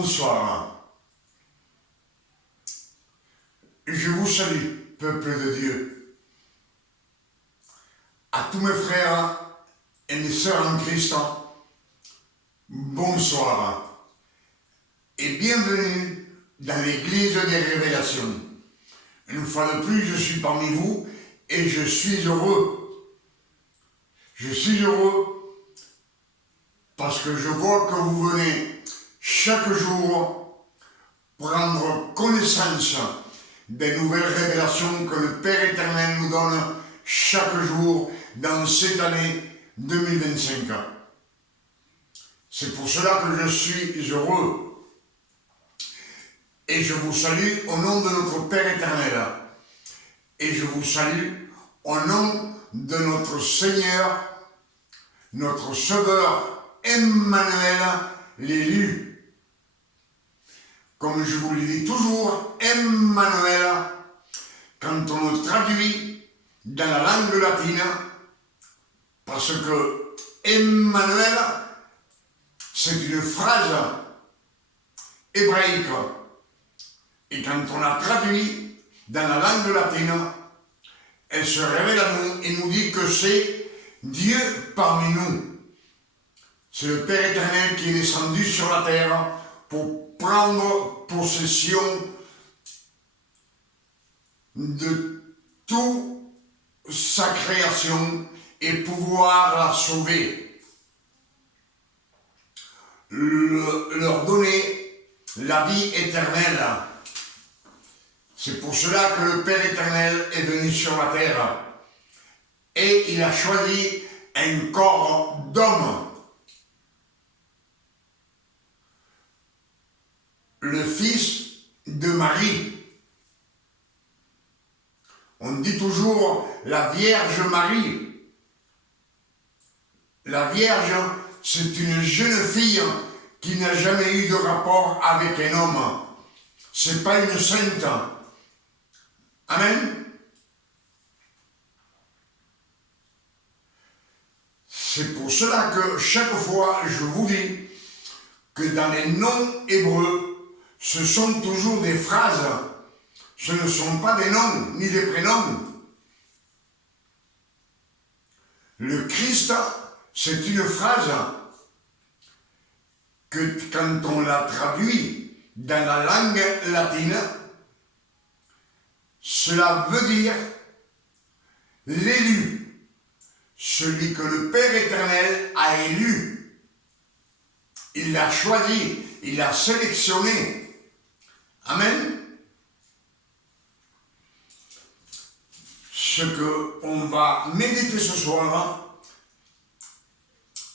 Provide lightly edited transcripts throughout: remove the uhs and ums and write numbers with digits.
Bonsoir. Je vous salue, peuple de Dieu. À tous mes frères et mes sœurs en Christ, bonsoir. Et bienvenue dans l'église des révélations. Une fois de plus, je suis parmi vous et je suis heureux. Je suis heureux parce que je vois que vous venez chaque jour prendre connaissance des nouvelles révélations que le Père éternel nous donne chaque jour dans cette année 2025. C'est pour cela que je suis heureux. Et je vous salue au nom de notre Père éternel. Et je vous salue au nom de notre Seigneur, notre Sauveur, Emmanuel, l'élu. Comme je vous le dis toujours, Emmanuel, quand on le traduit dans la langue latine, parce que Emmanuel, c'est une phrase hébraïque. Et quand on la traduit dans la langue latine, elle se révèle à nous et nous dit que c'est Dieu parmi nous. C'est le Père éternel qui est descendu sur la terre pour prendre possession de toute sa création et pouvoir la sauver. Leur donner la vie éternelle. C'est pour cela que le Père éternel est venu sur la terre. Et il a choisi un corps d'homme. Le fils de Marie. On dit toujours la Vierge Marie. La Vierge, c'est une jeune fille qui n'a jamais eu de rapport avec un homme. C'est pas une sainte. Amen. C'est pour cela que chaque fois je vous dis que dans les noms hébreux, ce sont toujours des phrases. Ce ne sont pas des noms ni des prénoms. Le Christ, c'est une phrase que quand on la traduit dans la langue latine, cela veut dire l'élu, celui que le Père éternel a élu. Il l'a choisi, il l'a sélectionné. Amen. Ce qu'on va méditer ce soir,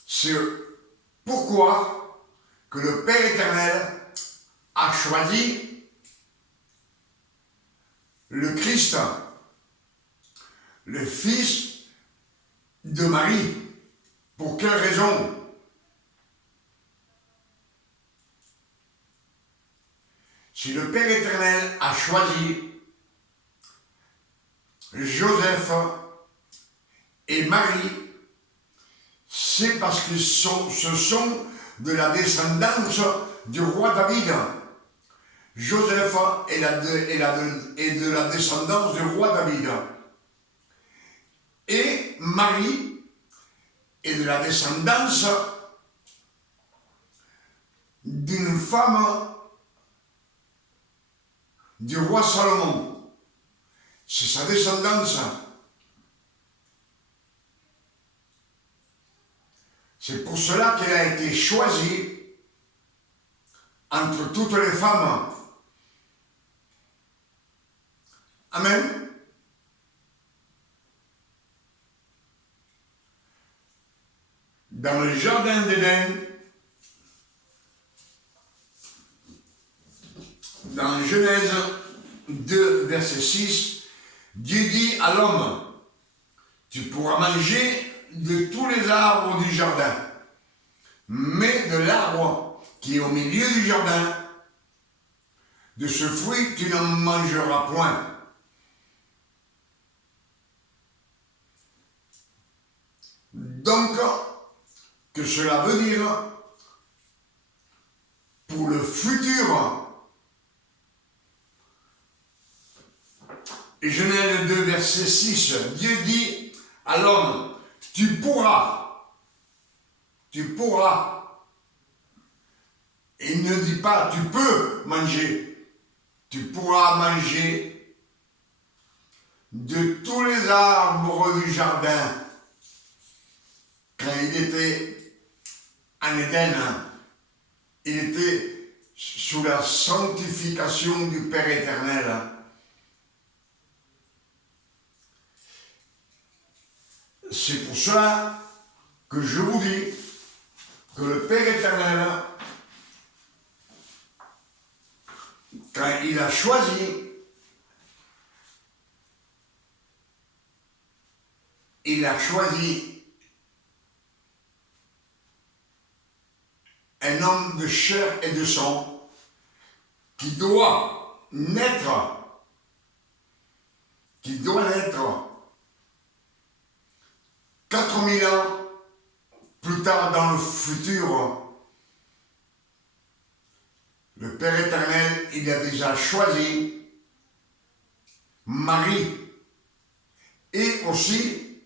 c'est pourquoi que le Père éternel a choisi le Christ, le Fils de Marie. Pour quelle raison? Si le Père éternel a choisi Joseph et Marie, c'est parce que ce sont de la descendance du roi David. Joseph est de la descendance du roi David. Et Marie est de la descendance d'une femme du roi Salomon. C'est sa descendance. C'est pour cela qu'elle a été choisie entre toutes les femmes. Amen. Dans le jardin d'Éden, dans Genèse 2, verset 6, Dieu dit à l'homme, tu pourras manger de tous les arbres du jardin, mais de l'arbre qui est au milieu du jardin, de ce fruit tu n'en mangeras point. Donc, que cela veut dire, pour le futur. Et Genèse 2, verset 6, Dieu dit à l'homme, tu pourras. Et il ne dit pas, tu peux manger. Tu pourras manger de tous les arbres du jardin. Quand il était en Éden, il était sous la sanctification du Père éternel. C'est pour cela que je vous dis que le Père éternel, quand il a choisi, un homme de chair et de sang qui doit naître 4000 ans plus tard dans le futur. Le Père éternel, il a déjà choisi Marie et aussi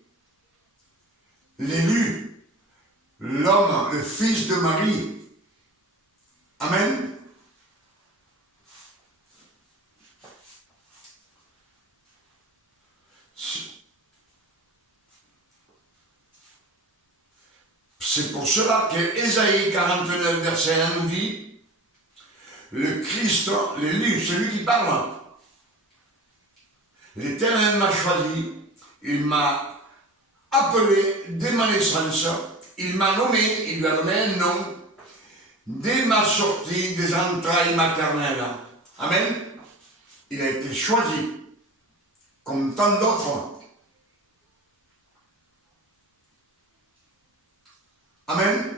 l'élu, l'homme, le fils de Marie. Amen. C'est pour cela que Ésaïe 49, verset 1 nous dit, le Christ, l'élu, celui qui parle, l'Éternel m'a choisi, il m'a appelé dès ma naissance, il m'a nommé, il lui a donné un nom, dès ma sortie des entrailles maternelles. Amen. Il a été choisi, comme tant d'autres. Amen.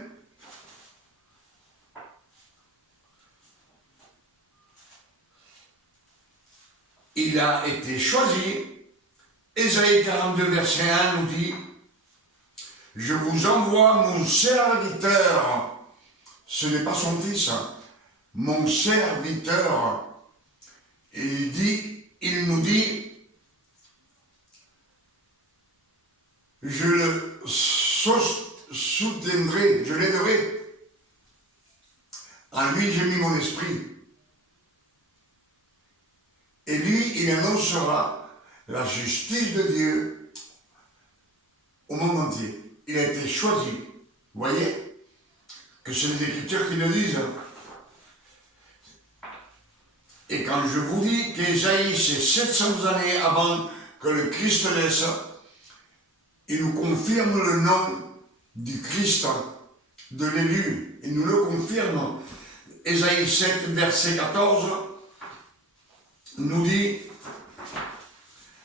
Il a été choisi. Ésaïe 42, verset 1 nous dit, je vous envoie mon serviteur. Ce n'est pas son fils, mon serviteur. Et il nous dit, je le soutiendrai, je l'aiderai. En lui, j'ai mis mon esprit. Et lui, il annoncera la justice de Dieu au monde entier. Il a été choisi. Vous voyez que c'est les Écritures qui le disent. Et quand je vous dis qu'Ésaïe, c'est 700 années avant que le Christ naisse, il nous confirme le nom du Christ, de l'élu. Il nous le confirme. Ésaïe 7, verset 14, nous dit,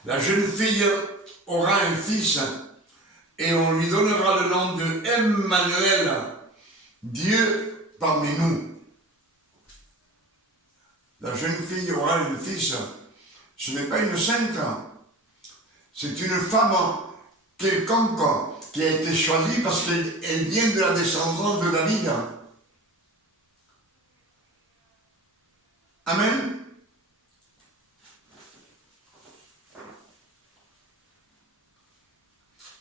la jeune fille aura un fils et on lui donnera le nom de Emmanuel, Dieu parmi nous. La jeune fille aura un fils. Ce n'est pas une sainte, c'est une femme quelconque qui a été choisie parce qu'elle vient de la descendance de David. Amen.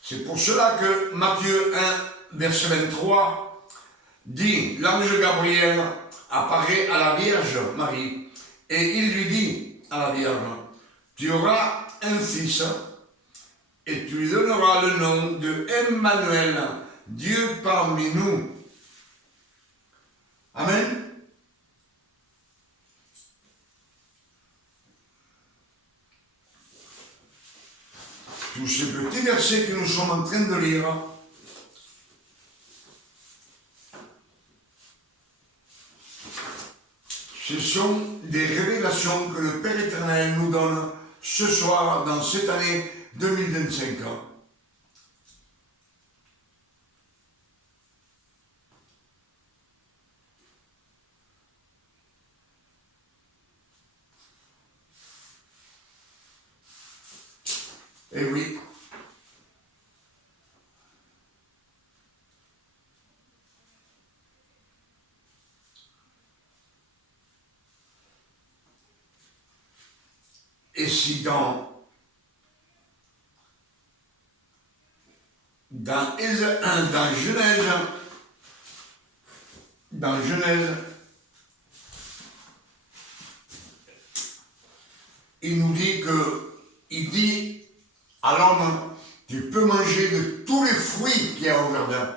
C'est pour cela que Matthieu 1, verset 23, dit, l'ange Gabriel apparaît à la Vierge Marie, et il lui dit à la Vierge, tu auras un fils, et tu lui donneras le nom de Emmanuel, Dieu parmi nous. Amen. Tous ces petits versets que nous sommes en train de lire, ce sont des révélations que le Père éternel nous donne ce soir, dans cette année 2025. Eh oui. Et si dans Genèse, il nous dit il dit à l'homme, tu peux manger de tous les fruits qu'il y a au jardin,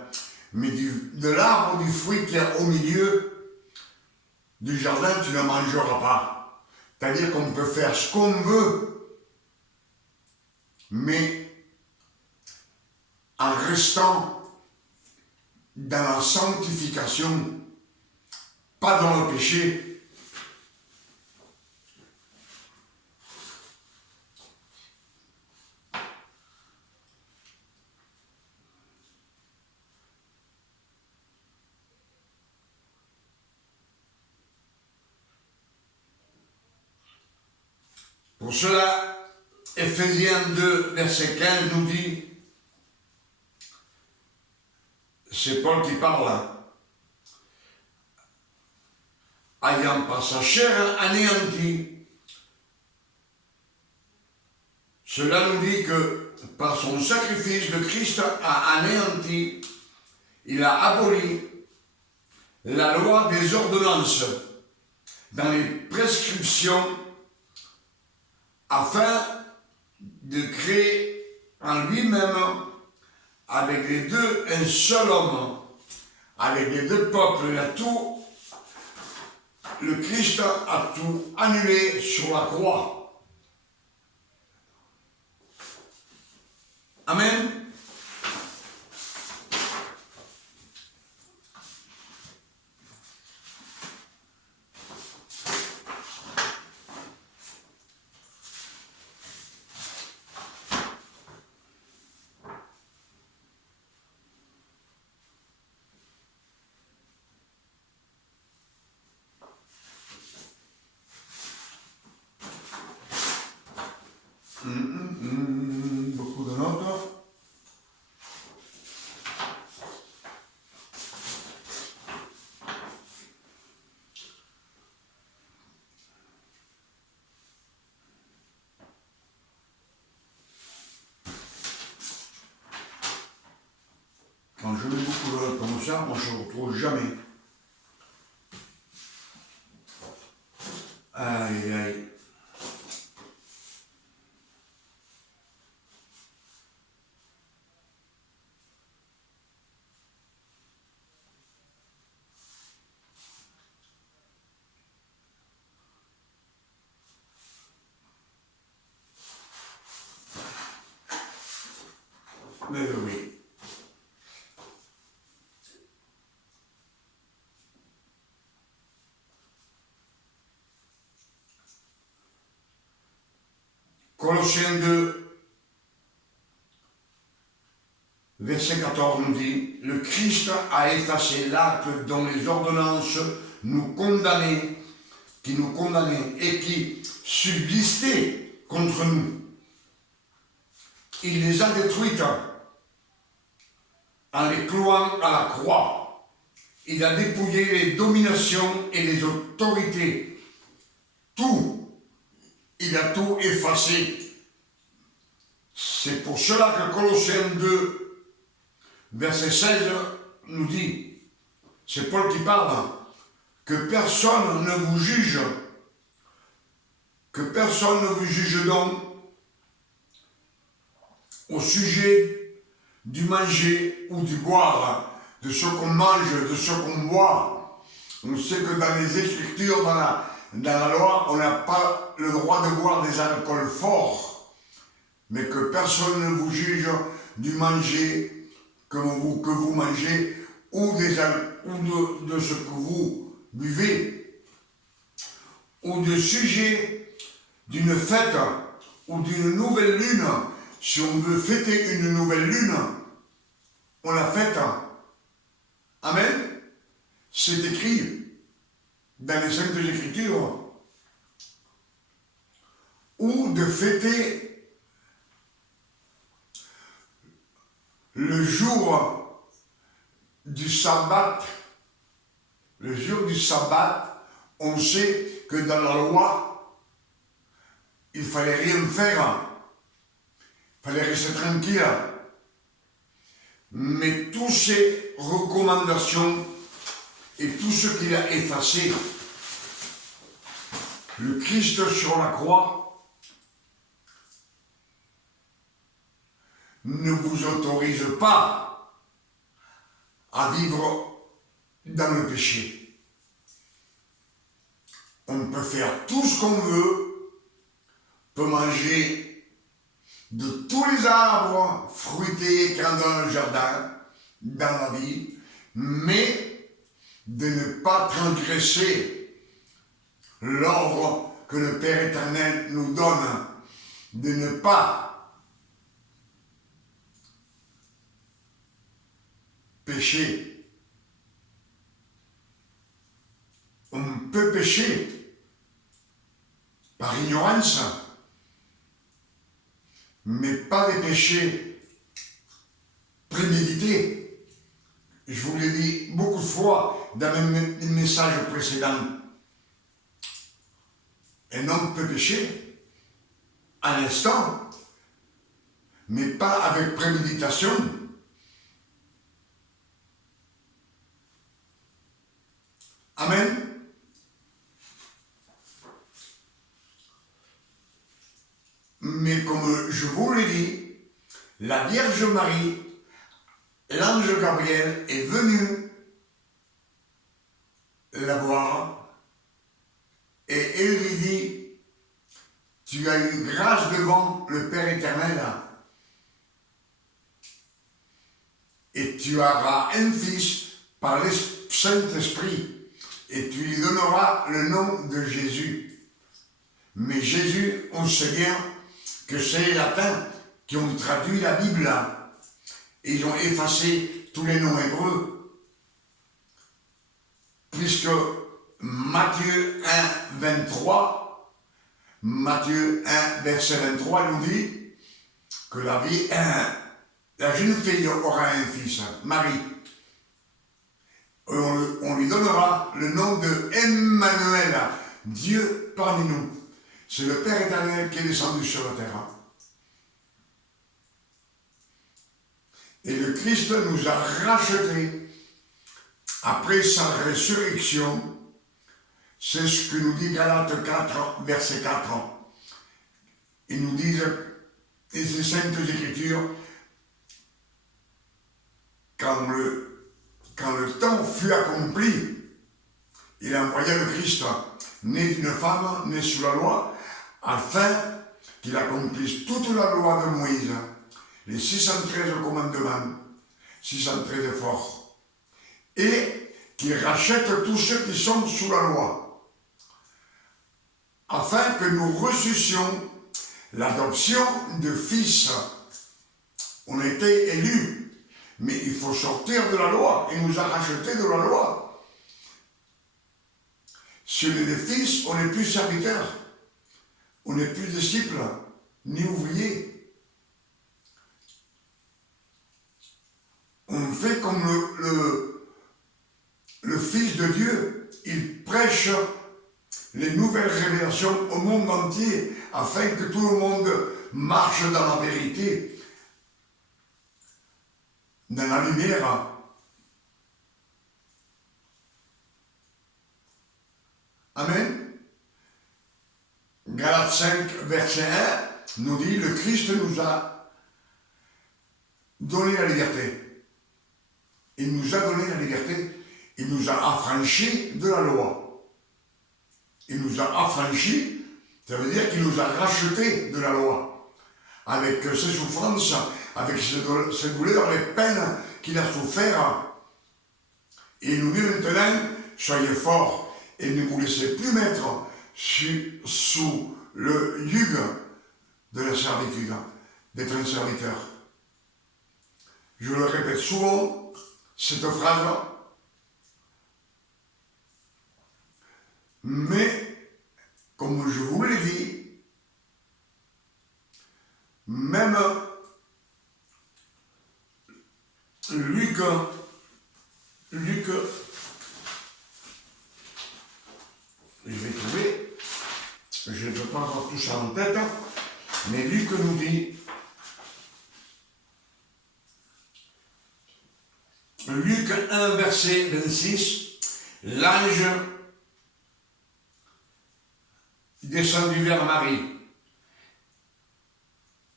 mais de l'arbre du fruit qu'il y a au milieu du jardin, tu ne mangeras pas. C'est-à-dire qu'on peut faire ce qu'on veut, mais en restant dans la sanctification, pas dans le péché. Pour cela, Ephésiens 2, verset 15 nous dit, c'est Paul qui parle, ayant par sa chair anéanti. Cela nous dit que par son sacrifice, le Christ a anéanti, il a aboli la loi des ordonnances dans les prescriptions afin de créer en lui-même avec les deux un seul homme, avec les deux peuples. Le Christ a tout annulé sur la croix. Amen. Beaucoup de notes. Quand je mets beaucoup de notes comme ça, moi je ne retrouve jamais. Aïe aïe. Mais oui. Colossiens 2, verset 14 nous dit, le Christ a effacé l'acte dont les ordonnances qui nous condamnaient et qui subsistaient contre nous. Il les a détruites en les clouant à la croix. Il a dépouillé les dominations et les autorités. Il a tout effacé. C'est pour cela que Colossiens 2, verset 16 nous dit, c'est Paul qui parle, que personne ne vous juge, donc au sujet du manger ou du boire, de ce qu'on mange, de ce qu'on boit. On sait que dans les Écritures, dans la loi, on n'a pas le droit de boire des alcools forts, mais que personne ne vous juge du manger que vous mangez ou de ce que vous buvez, ou de sujet d'une fête ou d'une nouvelle lune. Si on veut fêter une nouvelle lune, on la fête. Amen. C'est écrit dans les Saintes Écritures. Ou de fêter le jour du sabbat. Le jour du sabbat, on sait que dans la loi, il fallait rien faire, il fallait rester tranquille. Mais toutes ces recommandations et tout ce qu'il a effacé, le Christ sur la croix ne vous autorise pas à vivre dans le péché. On peut faire tout ce qu'on veut, on peut manger de tous les arbres fruités qu'il y a dans le jardin, dans la vie, mais de ne pas transgresser l'ordre que le Père éternel nous donne, de ne pas pécher. On peut pécher par ignorance, mais pas des péchés prémédités. Je vous l'ai dit beaucoup de fois dans mes messages précédents. Un homme peut pécher à l'instant, mais pas avec préméditation. Amen. Mais comme je vous l'ai dit, la Vierge Marie, l'ange Gabriel est venu la voir et elle lui dit, tu as eu grâce devant le Père éternel et tu auras un fils par le Saint-Esprit et tu lui donneras le nom de Jésus. Mais Jésus, on sait bien que c'est les latins qui ont traduit la Bible et ils ont effacé tous les noms hébreux. Puisque Matthieu 1, 23, Matthieu 1, verset 23 nous dit que la jeune fille aura un fils, Marie. On lui donnera le nom de Emmanuel, Dieu parmi nous. C'est le Père éternel qui est descendu sur la terre. Et le Christ nous a rachetés après sa résurrection. C'est ce que nous dit Galates 4, verset 4. Ils nous disent, et ces saintes écritures, quand le temps fut accompli, il envoya le Christ, né d'une femme, né sous la loi, afin qu'il accomplisse toute la loi de Moïse, les 613 commandements, 613 forts, et qu'il rachète tous ceux qui sont sous la loi, afin que nous reçussions l'adoption de fils. On a été élus, mais il faut sortir de la loi, il nous a rachetés de la loi. Si on est des fils, on n'est plus serviteurs, on n'est plus disciples, ni ouvriers. On fait comme le Fils de Dieu, il prêche les nouvelles révélations au monde entier, afin que tout le monde marche dans la vérité, dans la lumière. Amen. Galates 5, verset 1, nous dit, le Christ nous a donné la liberté. Il nous a donné la liberté. Il nous a affranchis de la loi. Il nous a affranchis, ça veut dire qu'il nous a rachetés de la loi. Avec ses souffrances, avec ses douleurs, les peines qu'il a souffert. Et il nous dit maintenant, soyez forts et ne vous laissez plus mettre sous le yugue de la servitude, d'être un serviteur. Je le répète souvent, cette phrase, mais, comme je vous l'ai dit, même Luc, je vais trouver, je ne peux pas avoir tout ça ça en tête, mais Luc nous dit, Luc 1, verset 26, l'ange descendu vers Marie.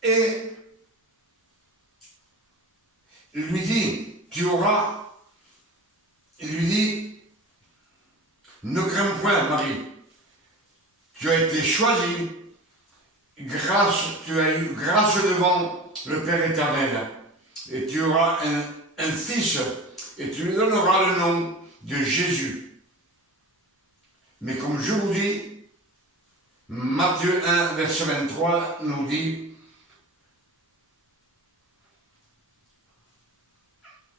Et il lui dit, il lui dit, ne crains point Marie, tu as été choisie, tu as eu grâce devant le Père éternel, et tu auras un fils, et tu lui donneras le nom de Jésus. Mais comme je vous dis, Matthieu 1, verset 23 nous dit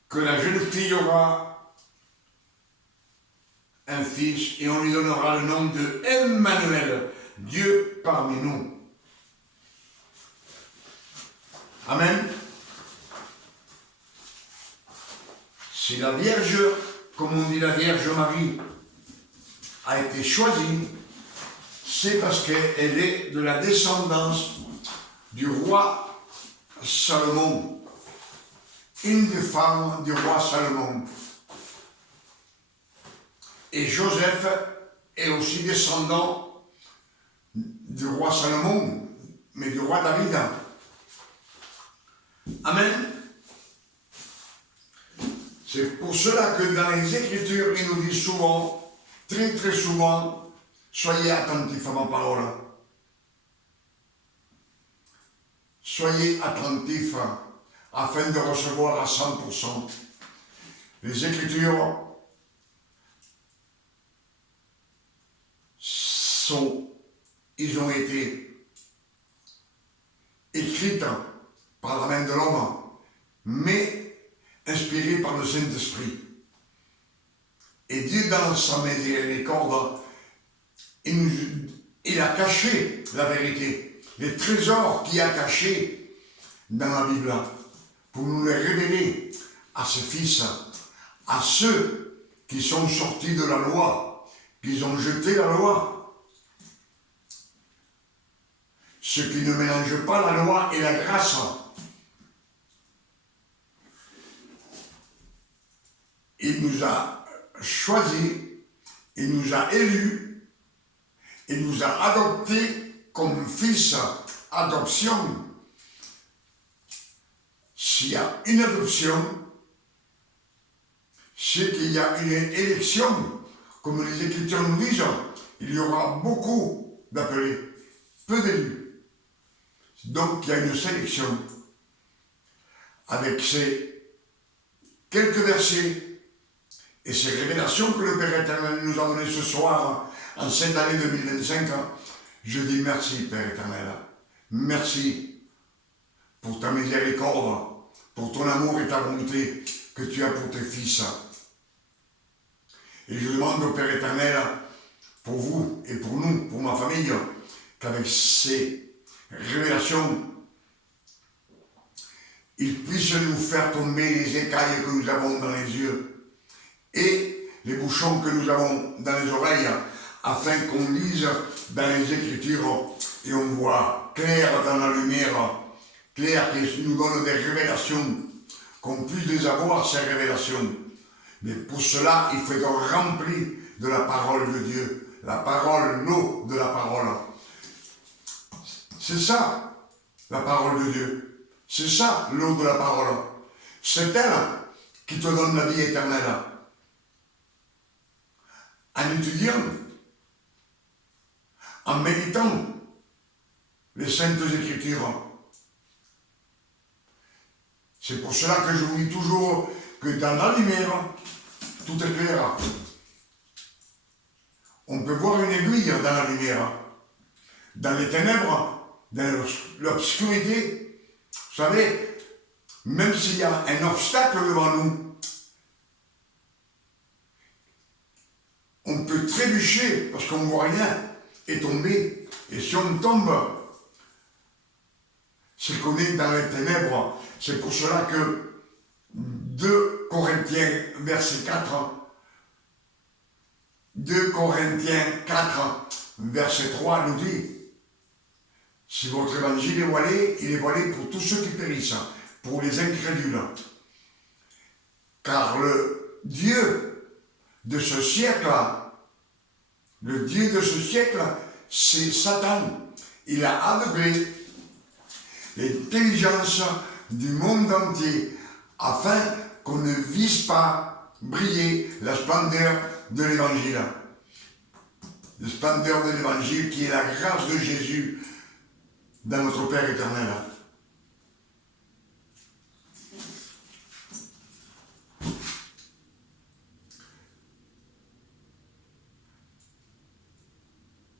que la jeune fille aura un fils et on lui donnera le nom de Emmanuel, Dieu parmi nous. Amen. Si la Vierge, comme on dit la Vierge Marie, a été choisie, c'est parce qu'elle est de la descendance du roi Salomon, une des femmes du roi Salomon. Et Joseph est aussi descendant du roi Salomon, mais du roi David. Amen. C'est pour cela que dans les Écritures, il nous dit souvent, très très souvent, soyez attentifs à ma parole. Soyez attentifs afin de recevoir à 100%. Les Écritures ils ont été écrites par la main de l'homme, mais inspirés par le Saint-Esprit. Et Dieu, dans sa miséricorde, il a caché la vérité, les trésors qu'il a cachés dans la Bible, pour nous les révéler à ses fils, à ceux qui sont sortis de la loi, qui ont jeté la loi, ceux qui ne mélangent pas la loi et la grâce. Il nous a choisis, il nous a élus, il nous a adoptés comme fils, adoption. S'il y a une adoption, c'est qu'il y a une élection. Comme les Écritures nous disent, il y aura beaucoup d'appelés, peu d'élus. Donc il y a une sélection. Avec ces quelques versets et ces révélations que le Père éternel nous a données ce soir, en cette année 2025, je dis merci Père éternel. Merci pour ta miséricorde, pour ton amour et ta bonté que tu as pour tes fils. Et je demande au Père éternel, pour vous et pour nous, pour ma famille, qu'avec ces révélations, il puisse nous faire tomber les écailles que nous avons dans les yeux et les bouchons que nous avons dans les oreilles, afin qu'on lise dans les Écritures et on voit clair dans la lumière, clair qui nous donne des révélations, qu'on puisse les avoir, ces révélations. Mais pour cela, il faut être rempli de la parole de Dieu, la parole, l'eau de la parole. C'est ça, la parole de Dieu. C'est ça, l'eau de la parole. C'est elle qui te donne la vie éternelle. En étudiant, en méditant les Saintes Écritures. C'est pour cela que je vous dis toujours que dans la lumière, tout est clair. On peut voir une aiguille dans la lumière. Dans les ténèbres, dans l'obscurité, vous savez, même s'il y a un obstacle devant nous, on peut trébucher parce qu'on ne voit rien et tomber. Et si on tombe, c'est qu'on est dans les ténèbres. C'est pour cela que 2 Corinthiens, verset 4, 2 Corinthiens 4, verset 3 nous dit Si votre évangile est voilé, il est voilé pour tous ceux qui périssent, pour les incrédules. Car le Dieu de ce siècle, c'est Satan. Il a aveuglé l'intelligence du monde entier afin qu'on ne vise pas briller la splendeur de l'évangile. La splendeur de l'évangile qui est la grâce de Jésus dans notre Père éternel.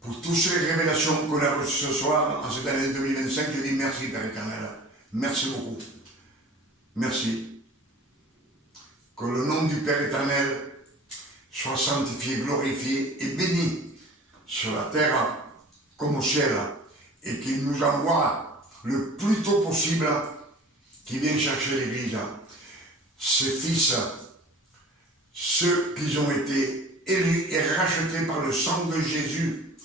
Pour toutes ces révélations qu'on a reçues ce soir, en cette année 2025, je dis merci Père éternel. Merci beaucoup. Merci. Que le nom du Père éternel soit sanctifié, glorifié et béni sur la terre comme au ciel, et qu'il nous envoie le plus tôt possible, qu'il vienne chercher l'Église, ses fils, ceux qui ont été élus et rachetés par le sang de Jésus,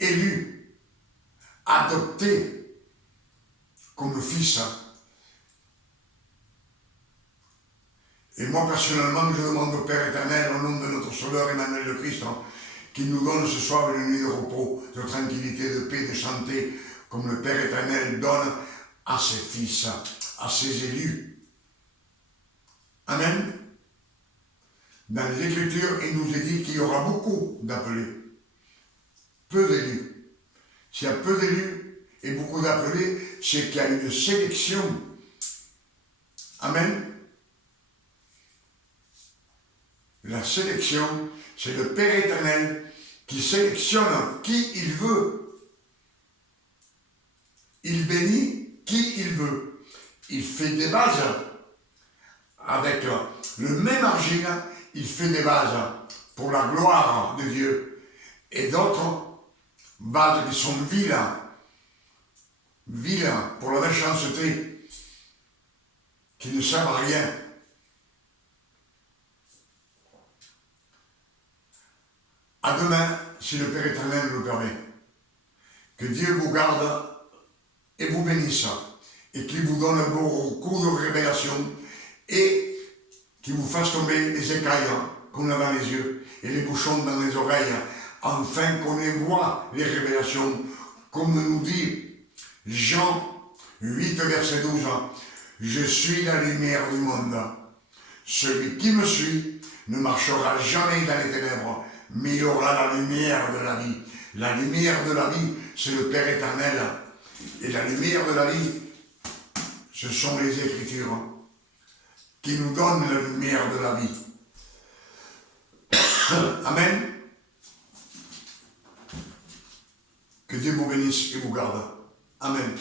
élus, adoptés comme fils. Et moi personnellement, je demande au Père éternel, au nom de notre Sauveur Emmanuel le Christ, qu'il nous donne ce soir une nuit de repos, de tranquillité, de paix, de santé, comme le Père éternel donne à ses fils, à ses élus. Amen. Dans les Écritures, il nous est dit qu'il y aura beaucoup d'appelés, peu d'élus. S'il y a peu d'élus et beaucoup d'appelés, c'est qu'il y a une sélection. Amen. La sélection, c'est le Père éternel qui sélectionne qui il veut. Il bénit qui il veut. Il fait des bases avec le même argile, il fait des bases pour la gloire de Dieu. Et d'autres bases qui sont vilaines pour la méchanceté, qui ne servent à rien. À demain, si le Père éternel nous le permet. Que Dieu vous garde et vous bénisse, et qu'il vous donne vos coups de révélation, et qu'il vous fasse tomber les écailles qu'on a dans les yeux, et les bouchons dans les oreilles, afin qu'on y voit les révélations, comme nous dit Jean 8, verset 12. Je suis la lumière du monde. Celui qui me suit ne marchera jamais dans les ténèbres, mais il aura la lumière de la vie. La lumière de la vie, c'est le Père éternel. Et la lumière de la vie, ce sont les Écritures qui nous donnent la lumière de la vie. Amen. Que Dieu vous bénisse et vous garde. Amen.